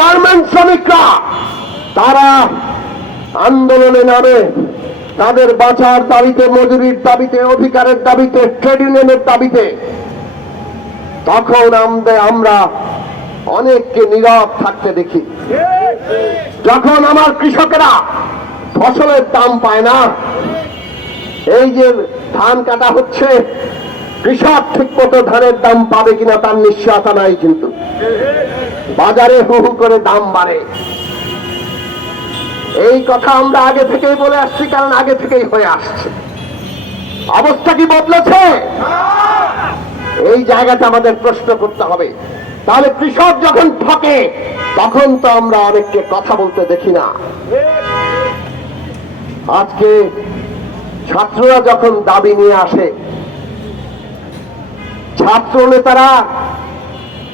Garment শ্রমিকরা, তারা আন্দোলনে নামে। তাদের বাঁচার দাবিতে, মজুরির দাবিতে, অধিকারের দাবিতে, ট্রেড ইউনিয়নের দাবিতে। তখন আমরা অনেককে নীরব থাকতে দেখি। যখন আমার কৃষকেরা ফসলের দাম পায় না, এই যে ধান কাটা হচ্ছে কৃষক ঠিক মতো ধানের দাম পাবে কিনা তার নিশ্চয়তা নাই কিন্তু। বাজারে হু হু করে দাম বাড়ে। এই কথা আমরা আগে থেকেই বলে আসছি, কারণ আগে থেকেই হয়ে আসছে। অবস্থা কি বদলেছে? এই জায়গাটা আমাদের প্রশ্ন করতে হবে। তাহলে কৃষক যখন ঠকে, তখন তো আমরা অনেককে কথা বলতে দেখি না। আজকে ছাত্ররা যখন দাবি নিয়ে আসে ছাত্র নেতারা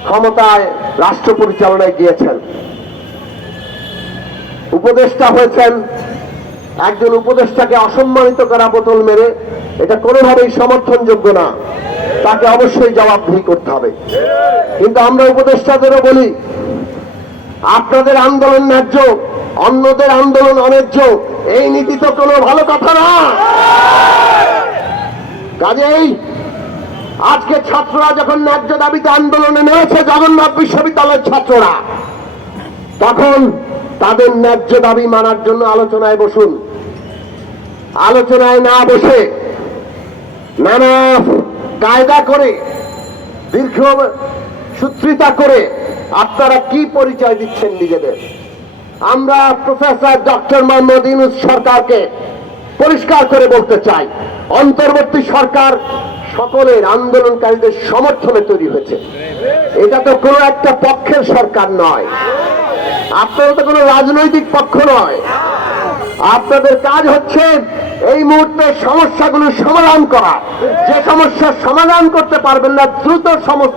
ক্ষমতায় রাষ্ট্র পরিচালনায় গিয়েছেন। উপদেষ্টা হয়েছেন। একজন উপদেষ্টাকে অসম্মানিত করা বোতল মেরে এটা কোনোভাবেই সমর্থনযোগ্য না। তাকে অবশ্যই জবাবদিহি করতে হবে। কিন্তু আমরা উপদেষ্টাদেরও বলি, আপনাদের আন্দোলন ন্যায্য, অন্যদের আন্দোলন অন্যায্য, এই নীতি তো কোনো ভালো কথা না। কাজেই আজকে ছাত্ররা যখন ন্যায্য দাবিতে আন্দোলনে নেমেছে, জগন্নাথ বিশ্ববিদ্যালয়ের ছাত্ররা, তখন তাদের ন্যায্য দাবি মানার জন্য আলোচনায় বসুন। আলোচনায় না বসে নানা কায়দা করে, দীর্ঘ সূত্রিতা করে আপনারা কি পরিচয় দিচ্ছেন নিজেদের? আমরা প্রফেসর ডক্টর মোহাম্মদ ইউনুস সরকারকে পরিষ্কার করে বলতে চাই, অন্তর্বর্তী সরকার সকলের আন্দোলনকারীদের সমর্থনে তৈরি হয়েছে। এটা তো কোনো একটা পক্ষের সরকার নয়। আপনারা তো কোনো রাজনৈতিক পক্ষ নয়। আপনাদের কাজ হচ্ছে এই মুহূর্তে সমস্যাগুলো সমাধান করা। যে সমস্যার সমাধান করতে পারবেন না, দ্রুত সমস্যা